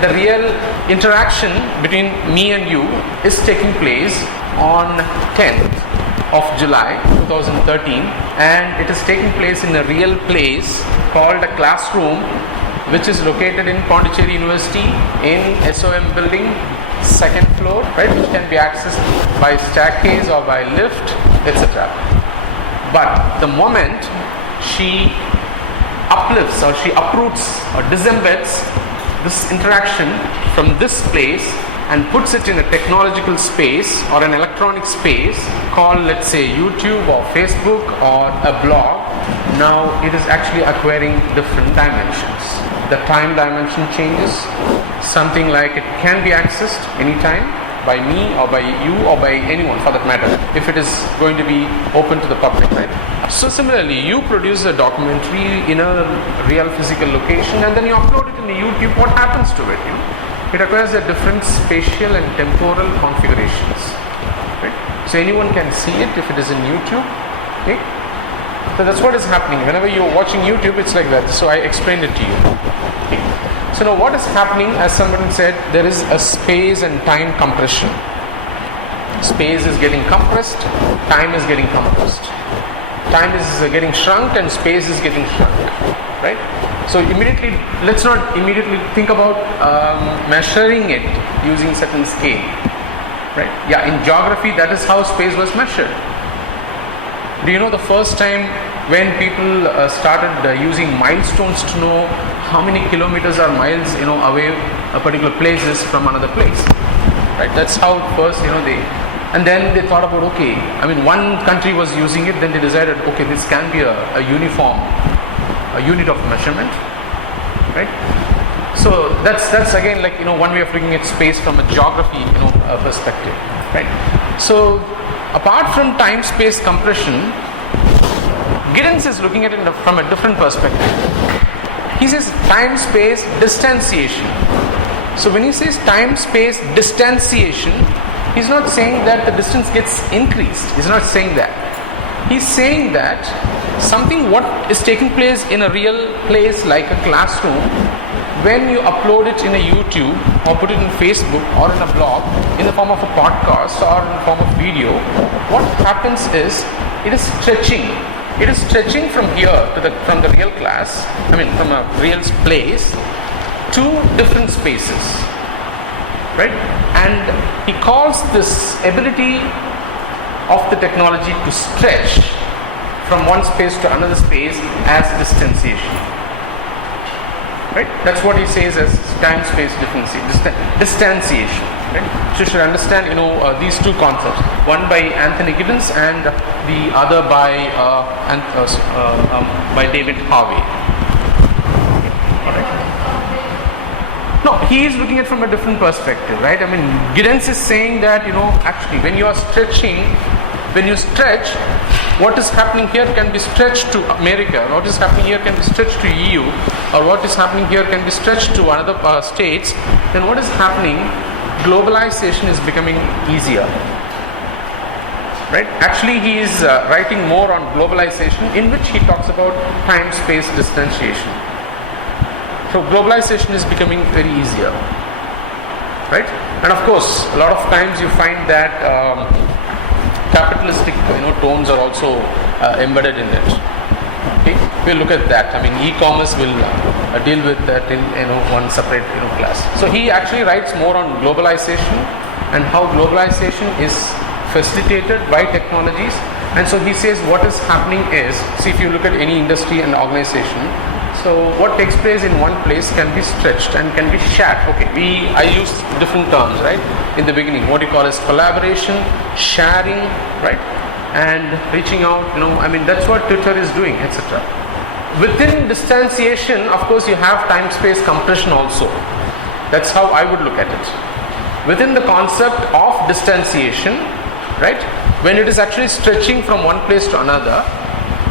The real interaction between me and you is taking place on 10th of July 2013, and it is taking place in a real place called a classroom, which is located in Pondicherry University in SOM building, second floor, right, which can be accessed by staircase or by lift, etc. But the moment she uplifts or she uproots or disembeds this interaction from this place and puts it in a technological space or an electronic space called, let's say, YouTube or Facebook or a blog, now it is actually acquiring different dimensions. The time dimension changes, something like it can be accessed anytime by me or by you or by anyone for that matter, if it is going to be open to the public, right? So similarly, you produce a documentary in a real physical location and then you upload it in the YouTube. What happens to it? It acquires a different spatial and temporal configurations, right? So anyone can see it if it is in YouTube, okay? So that's what is happening. Whenever you're watching YouTube, it's like that. So I explained it to you. Okay? So now what is happening, as somebody said, there is a space and time compression. Space is getting compressed, time is getting compressed. Time is getting shrunk and space is getting shrunk, right? So immediately, let's not immediately think about measuring it using certain scale, right? Yeah, in geography, that is how space was measured. Do you know the first time when people started using milestones to know how many kilometers or miles, away a particular place is from another place, right? That's how first, and then they thought about, okay, one country was using it, then they decided, okay, this can be a uniform, a unit of measurement, right? So that's again like, one way of looking at space from a geography, perspective, right? So apart from time-space compression, Giddens is looking at it from a different perspective. He says time-space distanciation. So when he says time-space distanciation, he's not saying that the distance gets increased. He's not saying that. He's saying that something what is taking place in a real place like a classroom, when you upload it in a YouTube or put it in Facebook or in a blog in the form of a podcast or in the form of video, what happens is it is stretching. It is stretching from here to from the real class, from a real place to different spaces, right? And he calls this ability of the technology to stretch from one space to another space as distanciation, right? That's what he says as time-space distanciation, right? So you should understand, these two concepts. One by Anthony Giddens and the other by David Harvey. All right. No, he is looking at it from a different perspective, right? Giddens is saying that, actually when you are stretching, when you stretch, what is happening here can be stretched to America, what is happening here can be stretched to EU, or what is happening here can be stretched to another states, then what is happening? Globalization is becoming easier, right? Actually, he is writing more on globalization, in which he talks about time-space distanciation. So globalization is becoming very easier, right? And of course, a lot of times you find that capitalistic, tones are also embedded in it. Okay, we'll look at that. E-commerce will deal with that in one separate class. So he actually writes more on globalization and how globalization is facilitated by technologies. And so he says what is happening is, see, if you look at any industry and organization, so what takes place in one place can be stretched and can be shared. Okay, I used different terms, right, in the beginning. What you call as collaboration, sharing, right, and reaching out. That's what Twitter is doing, etc. Within distanciation, of course, you have time-space compression also. That's how I would look at it. Within the concept of distanciation, right, when it is actually stretching from one place to another,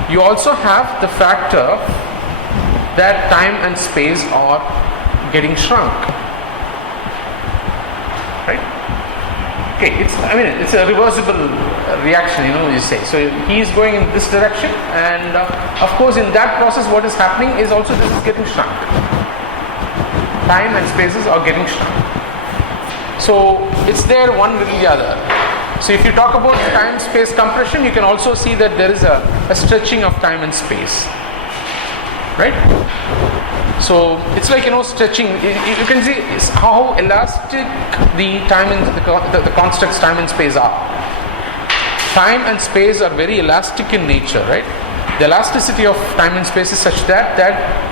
you also have the factor that time and space are getting shrunk, right? Okay, it's a reversible reaction, you say. So he is going in this direction, and of course in that process what is happening is also this is getting shrunk. time and spaces are getting shrunk. So it's there one within the other. So if you talk about time-space compression, you can also see that there is a stretching of time and space, right? So it's like, stretching. You can see how elastic the time and the constructs time and space are. Time and space are very elastic in nature, right? The elasticity of time and space is such that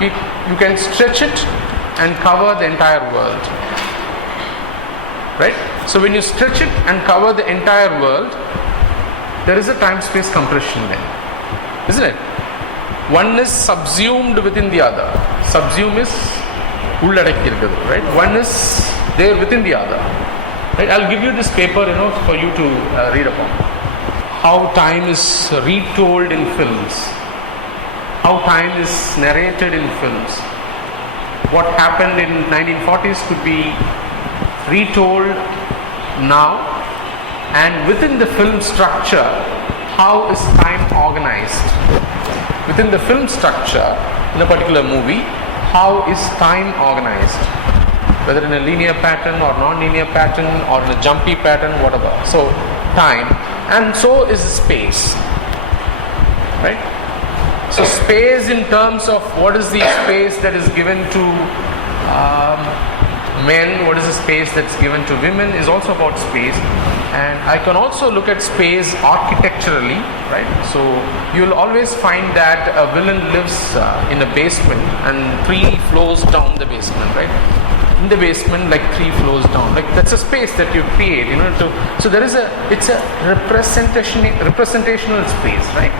you can stretch it and cover the entire world, right? So when you stretch it and cover the entire world, there is a time-space compression then, isn't it? One is subsumed within the other. Subsume is ulladakki irukkudu, right? One is there within the other, right? I'll give you this paper, for you to read upon. How time is retold in films. How time is narrated in films. What happened in 1940s could be retold now, and within the film structure, how is time organized? Within the film structure, in a particular movie, how is time organized? Whether in a linear pattern or non-linear pattern or in a jumpy pattern, whatever. So, time. And so is space. Right? So, space in terms of what is the space that is given to men, what is the space that's given to women is also about space. And I can also look at space architecturally, right? So you'll always find that a villain lives in a basement and 3 floors down the basement, right? In the basement, like 3 floors down, like that's a space that you create, so there is it's a representational space, right?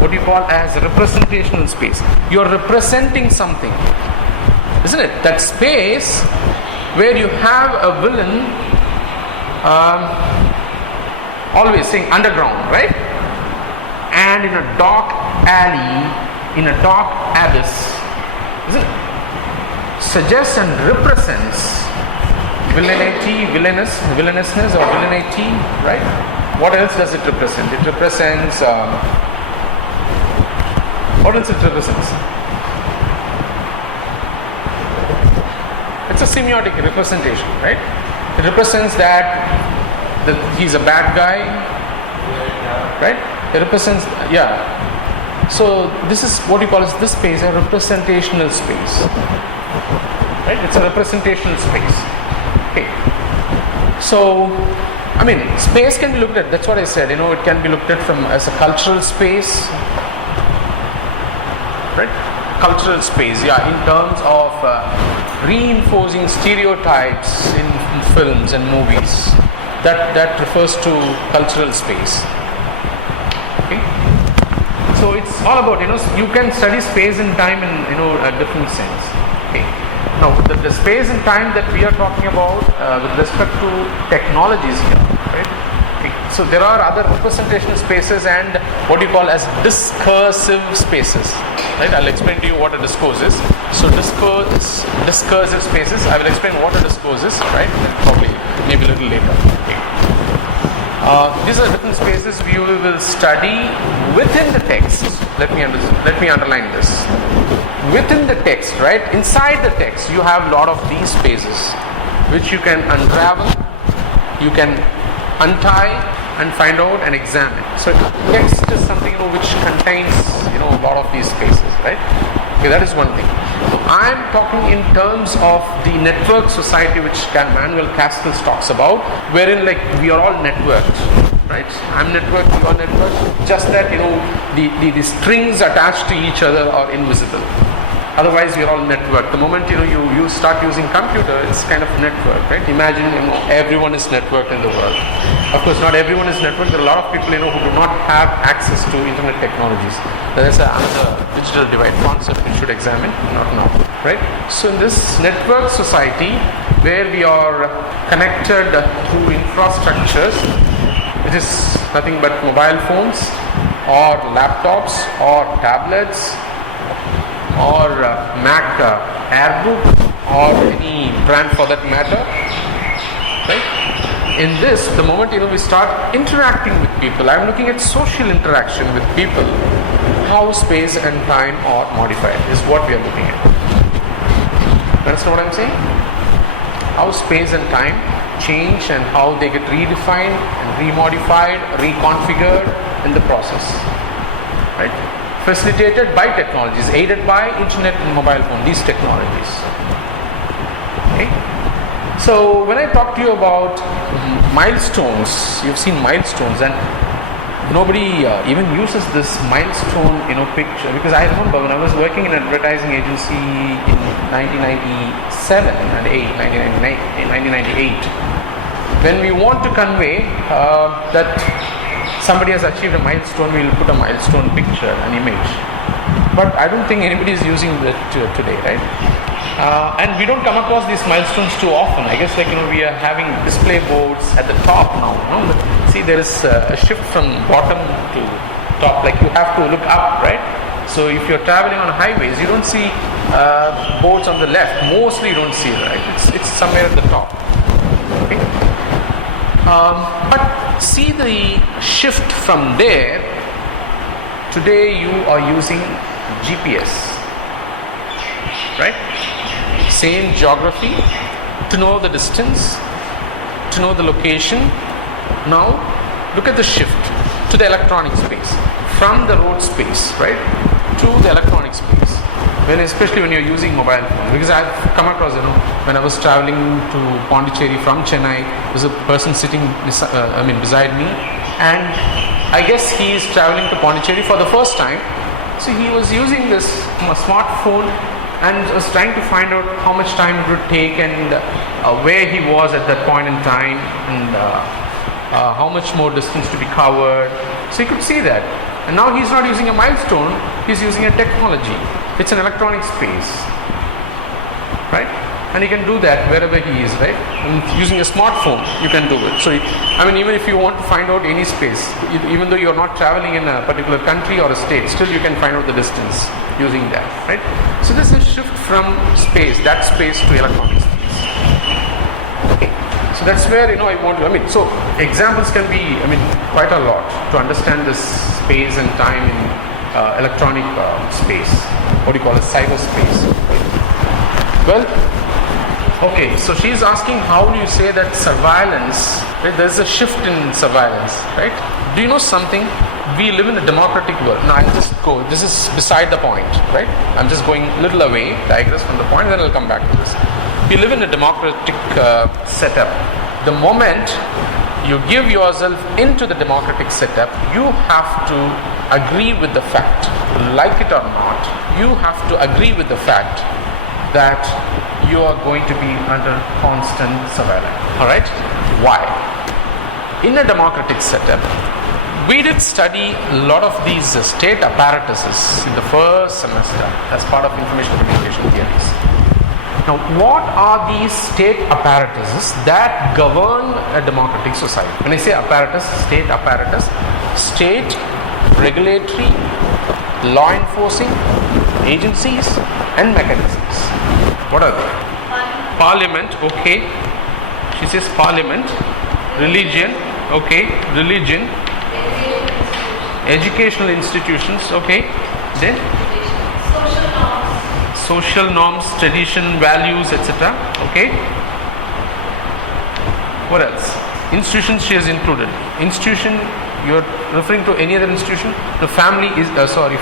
What you call as representational space. You're representing something, isn't it? That space where you have a villain always saying underground, right? And in a dark alley, in a dark abyss, isn't it? Suggests and represents villainousness or villainity, right? What else does it represent? It represents, what else it represents? It's a semiotic representation, right? It represents that he's a bad guy, right? It represents, So this is what you call as this space, a representational space, right? It's a representational space. Okay. So, space can be looked at. That's what I said. It can be looked at as a cultural space, right? Cultural space, in terms of reinforcing stereotypes in films and movies. That refers to cultural space. Okay. So it's all about, you can study space and time in, a different sense. Okay. Now, the space and time that we are talking about with respect to technologies here, right? Okay. So there are other representational spaces and what you call as discursive spaces, right? I'll explain to you what a discourse is. So discursive spaces, I will explain what a discourse is, right? Probably, maybe a little later. Okay. These are different spaces we will study within the text. Let me underline this. Within the text, right? Inside the text, you have a lot of these spaces which you can unravel, you can untie and find out and examine. So text is something which contains a lot of these spaces, right? Okay, that is one thing. I'm talking in terms of the network society which Manuel Castells talks about, wherein we are all networked, right? I'm networked, you are networked, just that the strings attached to each other are invisible. Otherwise, we are all networked. The moment you start using computer, it's kind of network, right? Imagine everyone is networked in the world. Of course, not everyone is networked. There are a lot of people who do not have access to internet technologies. There's another digital divide concept we should examine, not now, right? So in this network society, where we are connected through infrastructures, which is nothing but mobile phones or laptops or tablets or Mac Airbook or any brand for that matter, right? In this, the moment we start interacting with people, I'm looking at social interaction with people, how space and time are modified is what we are looking at. Understand what I'm saying? how space and time change and how they get redefined and remodified, reconfigured in the process, right? Facilitated by technologies, aided by internet and mobile phone, these technologies. Okay? So when I talk to you about milestones, you've seen milestones, and nobody even uses this milestone, picture, because I remember when I was working in an advertising agency in 1997 and 1998, when we want to convey that somebody has achieved a milestone, we will put a milestone picture, an image. But I don't think anybody is using that today, right? And we don't come across these milestones too often. I guess we are having display boards at the top now. But see, there is a shift from bottom to top. Like you have to look up, right? So if you're traveling on highways, you don't see boards on the left. Mostly you don't see it, right? It's somewhere at the top. Okay. But see the shift from there. Today you are using GPS, right? Same geography, to know the distance, to know the location. Now look at the shift to the electronic space, from the road space, right, to the electronic space. Especially when you're using mobile phone, because I've come across, when I was traveling to Pondicherry from Chennai, there was a person sitting beside me, and I guess he is traveling to Pondicherry for the first time. So he was using this smartphone and was trying to find out how much time it would take and where he was at that point in time, and how much more distance to be covered. So he could see that. And now he's not using a milestone, he's using a technology. It's an electronic space, right? And he can do that wherever he is, right? And using a smartphone, you can do it. So, even if you want to find out any space, even though you're not traveling in a particular country or a state, still you can find out the distance using that, right? So this is a shift from space, that space, to electronic space. Okay. So that's where, I want to, so examples can be, quite a lot to understand this space and time in electronic space. What do you call it? Cyberspace. Well, okay, so she's asking, how do you say that surveillance, right? There's a shift in surveillance, right? Do you know something? We live in a democratic world. Now I'll just go, this is beside the point, right? I'm just going a little away, digress from the point, then I'll come back to this. We live in a democratic setup. The moment you give yourself into the democratic setup, you have to agree with the fact, like it or not, you have to agree with the fact that you are going to be under constant surveillance. Alright? Why? In a democratic setup, we did study a lot of these state apparatuses in the first semester as part of information communication theories. Now, what are these state apparatuses that govern a democratic society? When I say apparatus, state apparatus, state, regulatory, law enforcing agencies and mechanisms. What are they? Parliament, okay. She says parliament. Religion, okay. Religion. Educational institutions, okay. Then? Social norms, tradition, values, etc. Okay. What else? Institutions she has included. Institution, you are referring to any other institution? The family is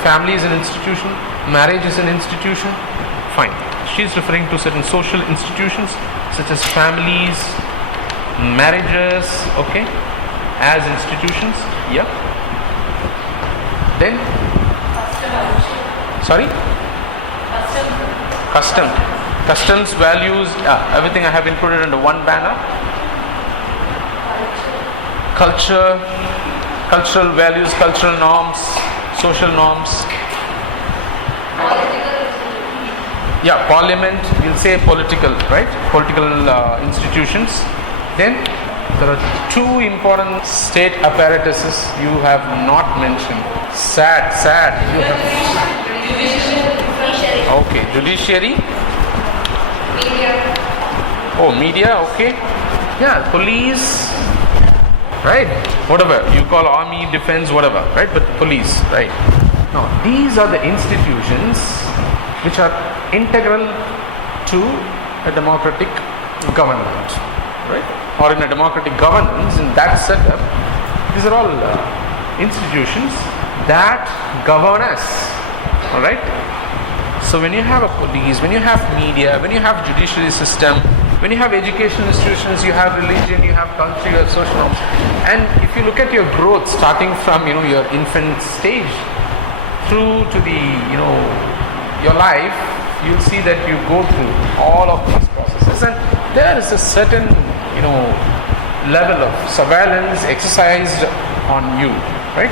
family is an institution. Marriage is an institution. Fine. She is referring to certain social institutions such as families, marriages, okay, as institutions. Yeah. Then? Sorry? Customs, values, everything I have included under one banner. Culture, cultural values, cultural norms, social norms. Yeah, parliament, you'll say political, right? Political institutions. Then there are two important state apparatuses you have not mentioned. Sad. You have. Okay, judiciary. Media, okay. Yeah, police, right? Whatever you call army, defense, whatever, right? But police, right? Now, these are the institutions which are integral to a democratic government, right? Or in a democratic governance, in that setup, these are all institutions that govern us, all right? So when you have a police, when you have media, when you have judiciary system, when you have education institutions, you have religion, you have culture, you have social norms. And if you look at your growth starting from your infant stage through to the your life, you'll see that you go through all of these processes, and there is a certain level of surveillance exercised on you, right?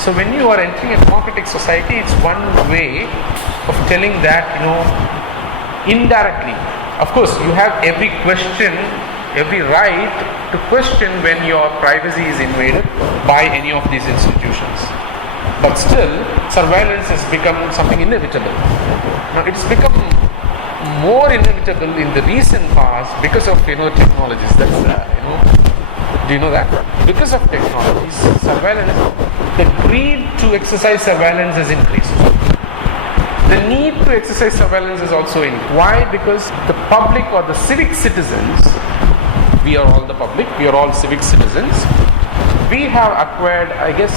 So when you are entering a democratic society, it's one way of telling that indirectly. Of course, you have every right to question when your privacy is invaded by any of these institutions. But still, surveillance has become something inevitable. Now, it's become more inevitable in the recent past because of technologies. That's do you know that? Because of technologies, surveillance, the greed to exercise surveillance has increased. The need to exercise surveillance is also in. Why? Because the public or the civic citizens, we are all the public, we are all civic citizens, we have acquired, I guess,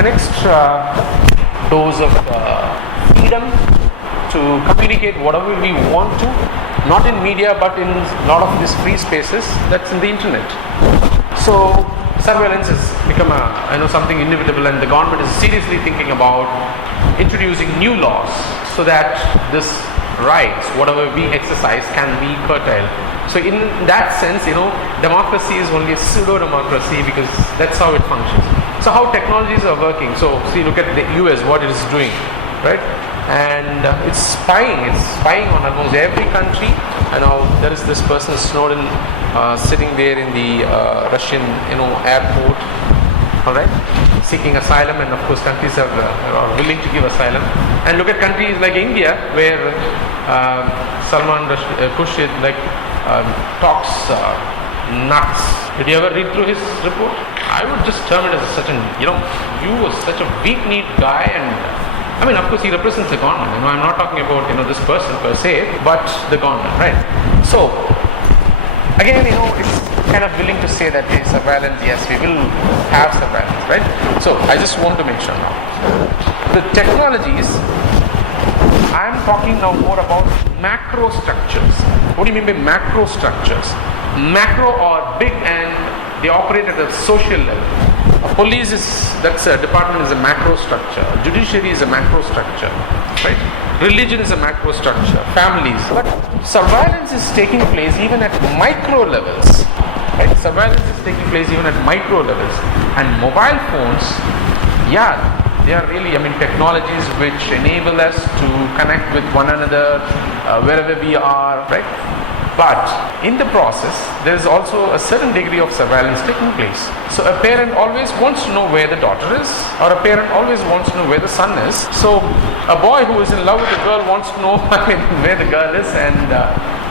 an extra dose of freedom to communicate whatever we want to, not in media but in a lot of these free spaces that's in the internet. So surveillance has become something inevitable, and the government is seriously thinking about introducing new laws so that this rights, whatever we exercise, can be curtailed. So in that sense, democracy is only a pseudo-democracy because that's how it functions. So how technologies are working. So see, look at the US, what it is doing, right? And it's spying on almost every country. There is this person Snowden sitting there in the Russian airport, all right, seeking asylum, and of course countries are willing to give asylum. And look at countries like India, where Salman Khurshid talks nuts. Did you ever read through his report? I would just term it as such you was such a weak-kneed guy, and of course he represents the government. I'm not talking about this person per se, but the government, right? So again, it's kind of willing to say that surveillance, yes, we will have surveillance, right? So I just want to mention now the technologies. I'm talking now more about macro structures. What do you mean by macro structures? Macro are big and they operate at a social level. A police that's a department, is a macro structure. Judiciary is a macro structure, right? Religion is a macro structure. Families. But surveillance is taking place even at micro levels, right? Surveillance is taking place even at micro levels. And mobile phones, they are really, technologies which enable us to connect with one another wherever we are, right? But in the process, there is also a certain degree of surveillance taking place. So a parent always wants to know where the daughter is, or a parent always wants to know where the son is. So a boy who is in love with a girl wants to know where the girl is, and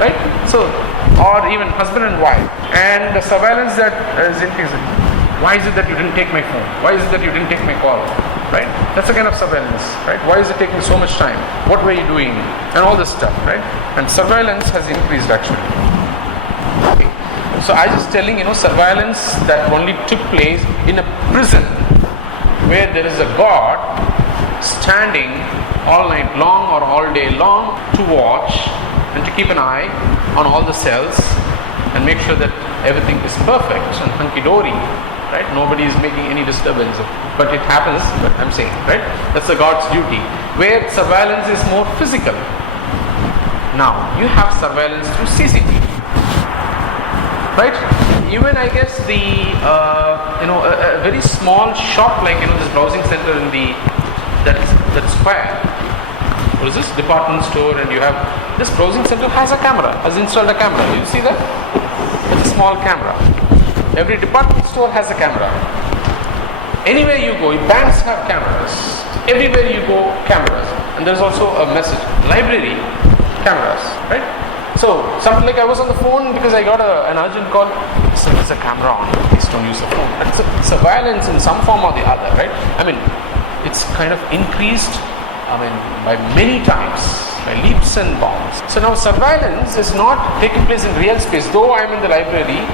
right? So, or even husband and wife. And the surveillance that is increasing. Why is it that you didn't take my phone? Why is it that you didn't take my call? Right? That's a kind of surveillance, right? Why is it taking so much time? What were you doing? And all this stuff, right? And surveillance has increased actually. Okay. So I was telling, surveillance that only took place in a prison where there is a guard standing all night long or all day long to watch and to keep an eye on all the cells and make sure that everything is perfect and hunky-dory. Right? Nobody is making any disturbance, but it happens. But I'm saying, right? That's the God's duty. Where surveillance is more physical. Now you have surveillance through CCTV, right? Even I guess the a very small shop like this browsing center in that square. What is this department store? And you have this browsing center has installed a camera. Do you see that? It's a small camera. Every department store has a camera. Anywhere you go, banks have cameras. Everywhere you go, cameras. And there's also a message. Library, cameras, right? So, something like I was on the phone because I got an urgent call. So there's a camera on. Please don't use the phone. That's surveillance in some form or the other, right? It's kind of increased, by many times. by leaps and bounds. So now surveillance is not taking place in real space. Though I am in the library,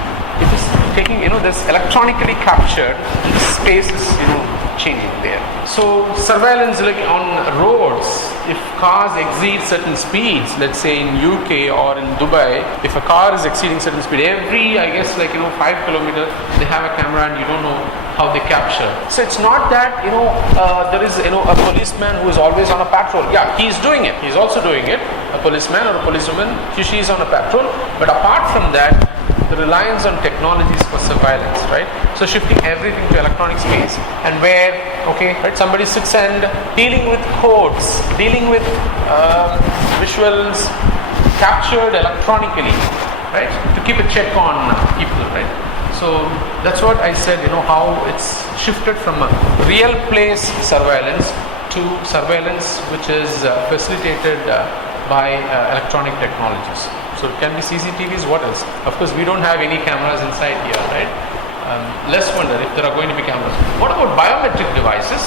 it is taking, this electronically captured, and the space is, changing there. So surveillance like on roads, if cars exceed certain speeds, let's say in UK or in Dubai, if a car is exceeding certain speed, every 5 kilometers they have a camera and you don't know how they capture. So it's not that there is a policeman who is always on a patrol. Yeah, he is doing it. He's also doing it. A policeman or a policewoman, she is on a patrol. But apart from that, the reliance on technologies for surveillance, right? So shifting everything to electronic space, and where somebody sits and dealing with codes, dealing with visuals captured electronically, right? To keep a check on people, right? So that's what I said, how it's shifted from a real place surveillance to surveillance which is facilitated by electronic technologies. So it can be CCTVs, what else? Of course, we don't have any cameras inside here, right? Let's wonder if there are going to be cameras. What about biometric devices?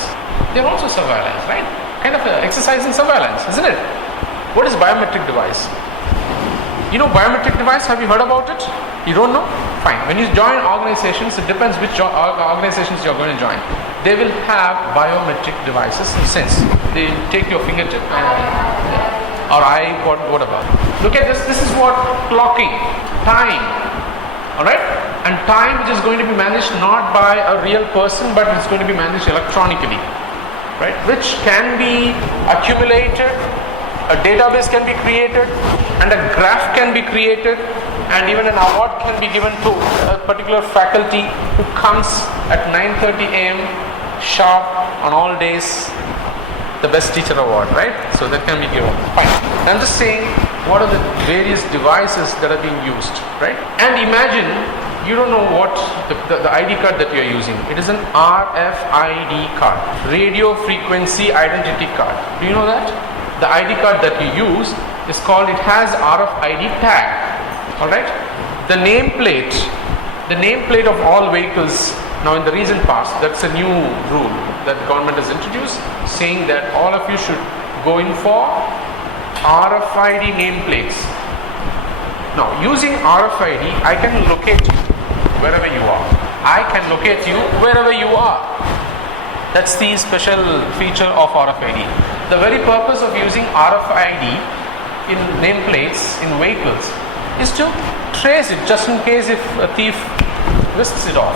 They're also surveillance, right? Kind of an exercise in surveillance, isn't it? What is biometric device? Biometric device, have you heard about it? You don't know? Fine. When you join organizations, it depends which organizations you're going to join. They will have biometric devices in a sense. They take your fingertip and or whatever. Look at this. This is what clocking, time. Alright? And time which is going to be managed not by a real person, but it's going to be managed electronically. Right? Which can be accumulated, a database can be created, and a graph can be created, and even an award can be given to a particular faculty who comes at 9:30 a.m. sharp on all days. The best teacher award, right? So that can be given. Fine. I'm just saying, what are the various devices that are being used, right? And imagine you don't know what the ID card that you're using. It is an RFID card, radio frequency identity card. Do you know that? The ID card that you use is called, it has RFID tag. Alright? The nameplate of all vehicles. Now in the recent past, that's a new rule that the government has introduced, saying that all of you should go in for RFID nameplates. Now using RFID, I can locate you wherever you are. I can locate you wherever you are. That's the special feature of RFID. The very purpose of using RFID in nameplates in vehicles is to trace it, just in case if a thief whisks it off.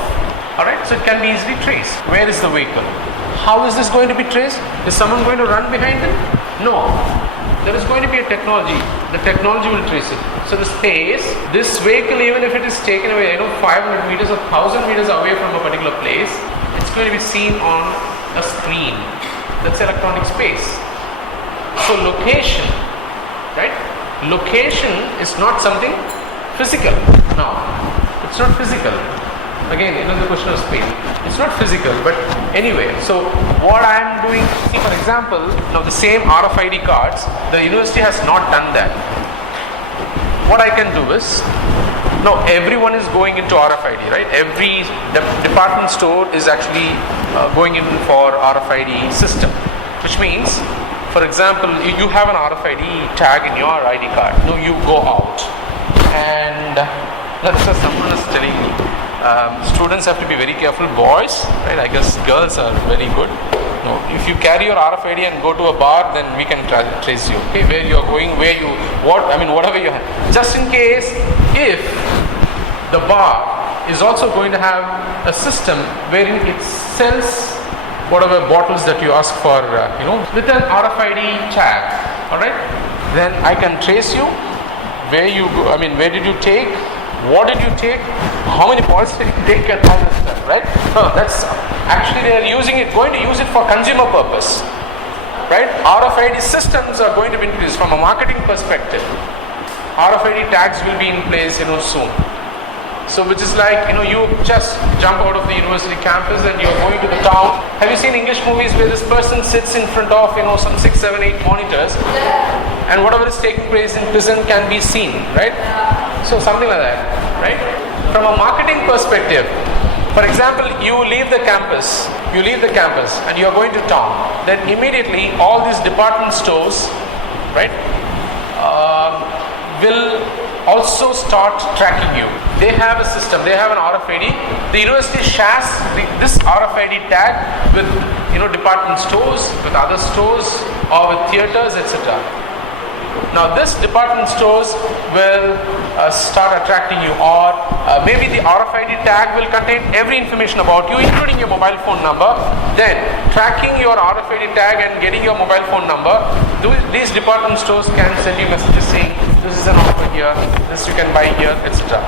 Alright, so it can be easily traced. Where is the vehicle? How is this going to be traced? Is someone going to run behind it? No. There is going to be a technology. The technology will trace it. So the space, this vehicle, even if it is taken away, 500 meters or 1000 meters away from a particular place, it's going to be seen on a screen. That's electronic space. So location, right? Location is not something physical. No, it's not physical. Again, the question of space. It's not physical, but anyway. So what I am doing, see for example, now the same RFID cards, the university has not done that. What I can do is, now everyone is going into RFID, right? Every department store is actually going in for RFID system, which means, for example, you have an RFID tag in your ID card. Now you go out, and let's say someone is telling me, students have to be very careful. Boys, right? I guess girls are very good. No, if you carry your RFID and go to a bar, then we can trace you. Okay, where you are going, whatever you have. Just in case, if the bar is also going to have a system wherein it sells whatever bottles that you ask for, with an RFID tag. All right, then I can trace you. Where you go? Where did you take? What did you take? How many bottles did you take and all that stuff, right? No, that's actually they are going to use it for consumer purpose, right? RFID systems are going to be introduced from a marketing perspective. RFID tags will be in place, soon. So which is like, you just jump out of the university campus and you're going to the town. Have you seen English movies where this person sits in front of, some 6, 7, 8 monitors, and whatever is taking place in prison can be seen, right? So something like that, right? From a marketing perspective, for example, you leave the campus and you're going to town, then immediately all these department stores, right, will also start tracking you. They have a system, they have an RFID. The university shares this RFID tag with department stores, with other stores, or with theatres, etc. Now this department stores will start attracting you, or maybe the RFID tag will contain every information about you, including your mobile phone number. Then tracking your RFID tag and getting your mobile phone number, these department stores can send you messages saying this is an offer here, this you can buy here, etc.